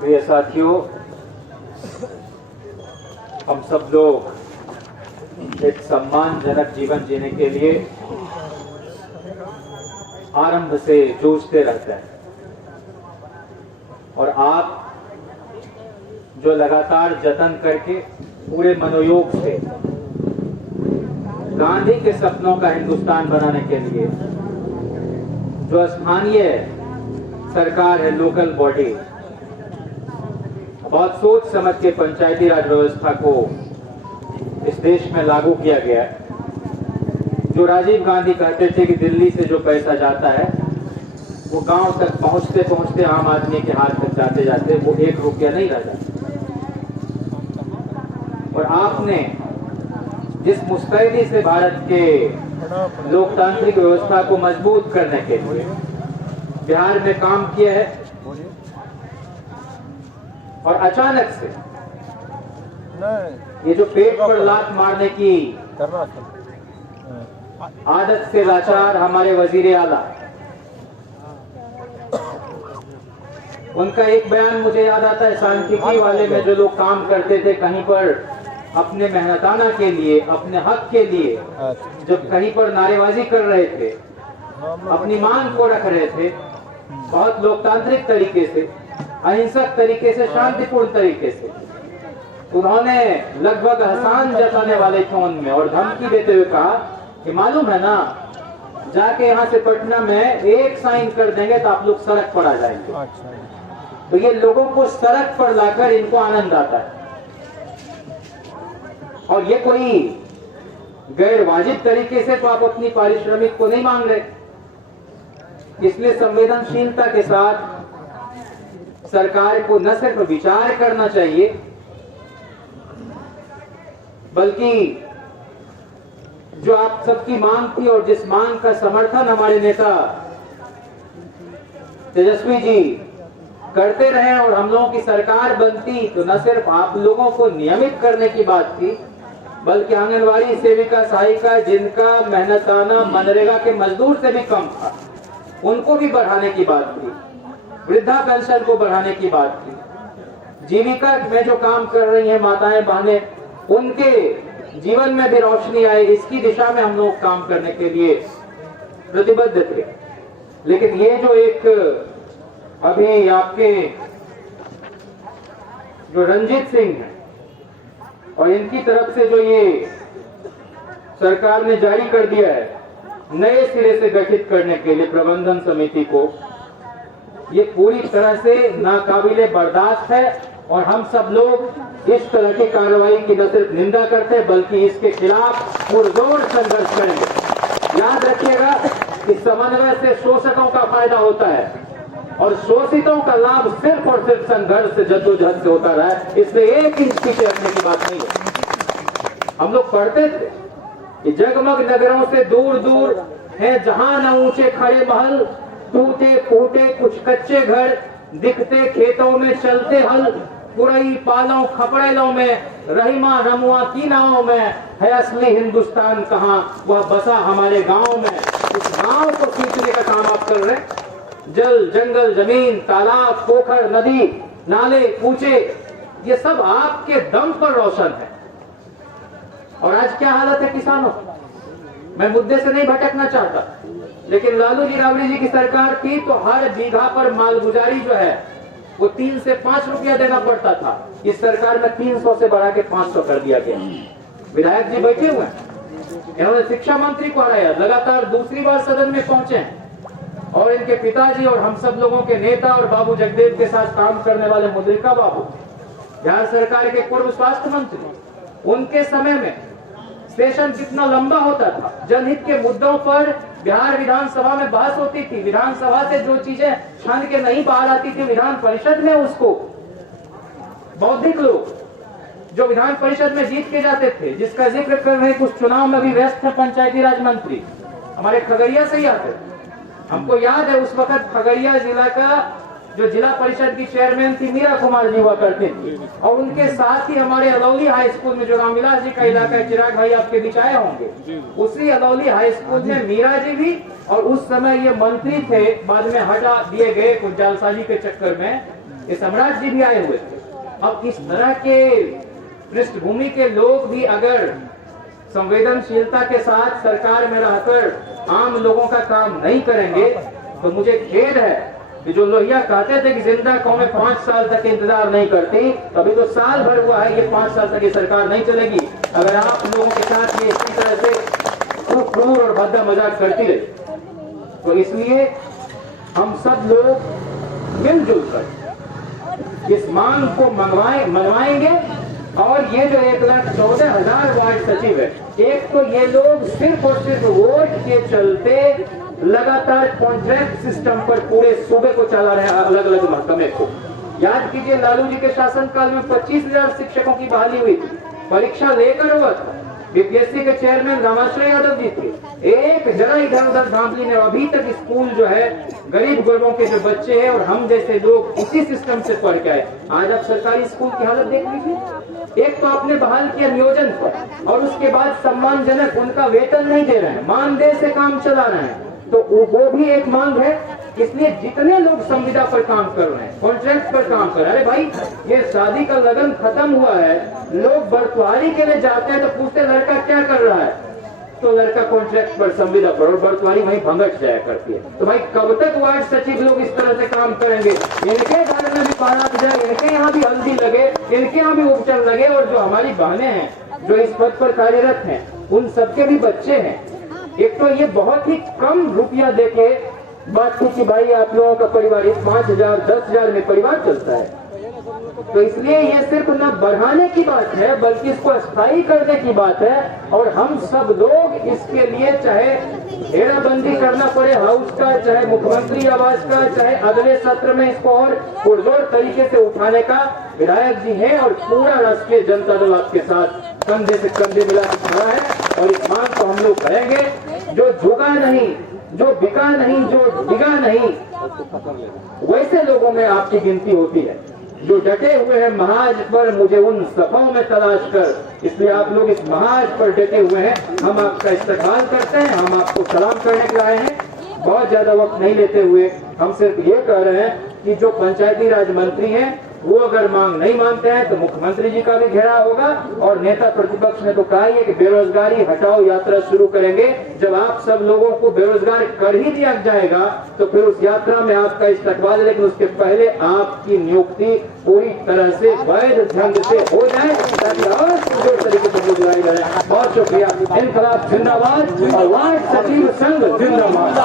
प्रिय साथियों, हम सब लोग एक सम्मानजनक जीवन जीने के लिए आरंभ से जूझते रहते हैं और आप जो लगातार जतन करके पूरे मनोयोग से गांधी के सपनों का हिंदुस्तान बनाने के लिए जो स्थानीय सरकार है, लोकल बॉडी, बहुत सोच समझ के पंचायती राज व्यवस्था को इस देश में लागू किया गया है। जो राजीव गांधी कहते थे कि दिल्ली से जो पैसा जाता है वो गांव तक पहुंचते पहुंचते आम आदमी के हाथ तक जाते जाते वो 1 रुपया नहीं रह जाता। और आपने जिस मुस्तैदी से भारत के लोकतांत्रिक व्यवस्था को मजबूत करने के लिए बिहार में काम किया है और अचानक से ये जो पेट पर लात मारने की आदत से लाचार हमारे वजीर आला, उनका एक बयान मुझे याद आता है। सांख्यिकी वाले में जो लोग काम करते थे कहीं पर अपने मेहनताना के लिए, अपने हक के लिए, जब कहीं पर नारेबाजी कर रहे थे, अपनी मांग को रख रहे थे, बहुत लोकतांत्रिक तरीके से, अहिंसक तरीके से, शांतिपूर्ण तरीके से, उन्होंने लगभग एहसान जताने वाले टोन में और धमकी देते हुए कहा कि मालूम है ना, जाके यहाँ से पटना में एक साइन कर देंगे तो आप लोग सड़क पर आ जाएंगे। तो ये लोगों को सड़क पर लाकर इनको आनंद आता है और ये कोई गैर वाजिब तरीके से तो आप अपनी पारिश्रमिक को नहीं मांग रहे। इसलिए संवेदनशीलता के साथ सरकार को न सिर्फ विचार करना चाहिए बल्कि जो आप सबकी मांग थी और जिस मांग का समर्थन हमारे नेता तेजस्वी जी करते रहे और हम लोगों की सरकार बनती तो न सिर्फ आप लोगों को नियमित करने की बात थी बल्कि आंगनवाड़ी सेविका, सहायिका, जिनका मेहनताना मनरेगा के मजदूर से भी कम था, उनको भी बढ़ाने की बात थी। वृद्धा पेंशन को बढ़ाने की बात थी। जीविका में जो काम कर रही हैं माताएं, बहनें, उनके जीवन में भी रोशनी आए, इसकी दिशा में हम लोग काम करने के लिए प्रतिबद्ध थे। लेकिन ये जो एक अभी आपके जो रंजीत सिंह है और इनकी तरफ से जो ये सरकार ने जारी कर दिया है नए सिरे से गठित करने के लिए प्रबंधन समिति को, ये पूरी तरह से नाकाबिले बर्दाश्त है और हम सब लोग इस तरह की कार्रवाई की न सिर्फ निंदा करते हैं बल्कि इसके खिलाफ पुरजोर संघर्ष करेंगे। याद रखिएगा कि समन्वय से शोषकों का फायदा होता है और शोषितों का लाभ सिर्फ और सिर्फ संघर्ष से, जद्दोजहद से होता रहा है। इसलिए एक इंच पीछे हटने की बात नहीं है। हम लोग पढ़ते थे कि जगमग नगरों से दूर दूर है जहां न ऊंचे खड़े महल, टूटे फूटे कुछ कच्चे घर, दिखते खेतों में चलते हल, पुरई पालों खपड़ेलों में, रहीमा रमुआ की नावों में, है असली हिंदुस्तान कहाँ, वह बसा हमारे गांव में। उस गांव को सींचने का काम आप कर रहे हैं। जल, जंगल, जमीन, तालाब, पोखर, नदी, नाले, कूचे, ये सब आपके दम पर रोशन है। और आज क्या हालत है किसानों? मैं मुद्दे से नहीं भटकना चाहता, लेकिन लालू जी राबड़ी जी की सरकार थी तो हर बीघा पर मालगुजारी जो है वो 3 से 5 रुपया देना पड़ता था। इस सरकार में 300 से बढ़ा के 500 कर दिया गया। विधायक जी बैठे हुए हैं, इन्होंने शिक्षा मंत्री को हराया, लगातार दूसरी बार सदन में पहुंचे हैं और इनके पिताजी और हम सब लोगों के नेता और बाबू जगदेव के साथ काम करने वाले मुद्रिका बाबू, बिहार सरकार के पूर्व स्वास्थ्य मंत्री, उनके समय में सेशन कितना लंबा होता था। जनहित के मुद्दों पर बिहार विधानसभा में बहस होती थी। विधानसभा से जो चीजें छान के नहीं बाहर आती थी, विधान परिषद में उसको बौद्धिक लोग जो विधान परिषद में जीत के जाते थे, जिसका जिक्र कर रहे कुछ चुनाव में भी व्यस्त है पंचायती राज मंत्री, हमारे खगड़िया से ही आते। हमको याद है उस वक्त खगड़िया जिला का जो जिला परिषद की चेयरमैन थी मीरा कुमार जी हुआ करते थे और उनके साथ ही हमारे अलौली हाई स्कूल में जो रामविलास जी का इलाका है, चिराग भाई आपके बीच आए होंगे, उसी अलौली हाई स्कूल में मीरा जी भी, और उस समय ये मंत्री थे, बाद में हटा दिए गए कुछ जालसाजी के चक्कर में, ये सम्राट जी भी आए हुए थे। अब इस तरह के पृष्ठभूमि के लोग भी अगर संवेदनशीलता के साथ सरकार में रहकर आम लोगों का काम नहीं करेंगे तो मुझे खेद है कि जो लोहिया कहते थे कि जिंदा कौमें 5 साल तक इंतजार नहीं करती, अभी तो साल भर हुआ है, ये 5 साल तक ये सरकार नहीं चलेगी अगर आप लोगों के साथ ये इसी तरह से क्रूर और भद्दा मजाक करती रही। तो इसलिए हम सब लोग मिलजुल कर इस मांग को मनवाएंगे। और ये जो 1,14,000 वार्ड सचिव है, एक तो ये लोग सिर्फ और सिर्फ वोट के चलते लगातार कॉन्ट्रैक्ट सिस्टम पर पूरे सूबे को चला रहे हैं, अलग अलग महकमे को। याद कीजिए लालू जी के शासनकाल में 25,000 शिक्षकों की बहाली हुई थी, परीक्षा लेकर हुआ था। बीपीएससी के चेयरमैन रामाश्रय यादव जी थे, एक जरा इधर उधर धांधली ने अभी तक स्कूल जो है गरीब गुरबों के जो बच्चे हैं और हम जैसे लोग इसी सिस्टम से पढ़ के आए, आज आप सरकारी स्कूल की हालत देख लीजिए। एक तो आपने बहाल किया नियोजन पर और उसके बाद सम्मानजनक उनका वेतन नहीं दे रहे हैं, मानदेय से काम चला रहे हैं, तो वो भी एक मांग है। इसलिए जितने लोग संविदा पर काम कर रहे हैं, कॉन्ट्रैक्ट पर काम कर रहे हैं, अरे भाई ये शादी का लगन खत्म हुआ है, लोग बर्तवारी के लिए जाते हैं तो पूछते लड़का क्या कर रहा है, तो लड़का कॉन्ट्रैक्ट पर संविदा पर, और बर्तवारी वहीं भंगट जाया करती है। तो भाई कब तक वार्ड सचिव लोग इस तरह से काम करेंगे? इनके घर में भी बारात जाए, इनके यहाँ भी हल्दी लगे, इनके यहाँ भी उपचार लगे, और जो हमारी बहनें हैं जो इस पद पर कार्यरत हैं उन सबके भी बच्चे हैं। एक तो ये बहुत ही कम रुपया देके बात थी कि भाई आप लोगों का परिवार 5,000 10,000 में परिवार चलता है, तो इसलिए ये सिर्फ न बढ़ाने की बात है बल्कि इसको स्थायी करने की बात है। और हम सब लोग इसके लिए चाहे घेराबंदी करना पड़े हाउस का, चाहे मुख्यमंत्री आवास का, चाहे अगले सत्र में इसको और पुरजोर तरीके से उठाने का विधायक जी है और पूरा राष्ट्रीय जनता दल आपके साथ कंधे से कंधे मिला के खड़ा है। और इस मांग को हम लोग करेंगे। जो झुका नहीं, जो बिका नहीं, जो डिगा नहीं, वैसे लोगों में आपकी गिनती होती है। जो डटे हुए हैं महाज पर, मुझे उन सफाओं में तलाश कर। इसलिए आप लोग इस महाज पर डटे हुए हैं, हम आपका इस्तकबाल करते हैं, हम आपको सलाम करने के लिए आए हैं। बहुत ज्यादा वक्त नहीं लेते हुए हम सिर्फ ये कह रहे हैं कि जो पंचायती राज मंत्री हैं वो अगर मांग नहीं मानते हैं तो मुख्यमंत्री जी का भी घेराव होगा। और नेता प्रतिपक्ष ने तो कहा है कि बेरोजगारी हटाओ यात्रा शुरू करेंगे। जब आप सब लोगों को बेरोजगार कर ही दिया जाएगा तो फिर उस यात्रा में आपका इस्तकबाल, लेकिन उसके पहले आपकी नियुक्ति पूरी तरह से वैध ढंग से हो जाए ताकि और सुदृढ़ तरीके से बुलाई रहे। बहुत शुक्रिया। इनकलाब जिंदाबाद और वार्ड सचिव संघ जिंदाबाद।